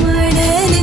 മടലേ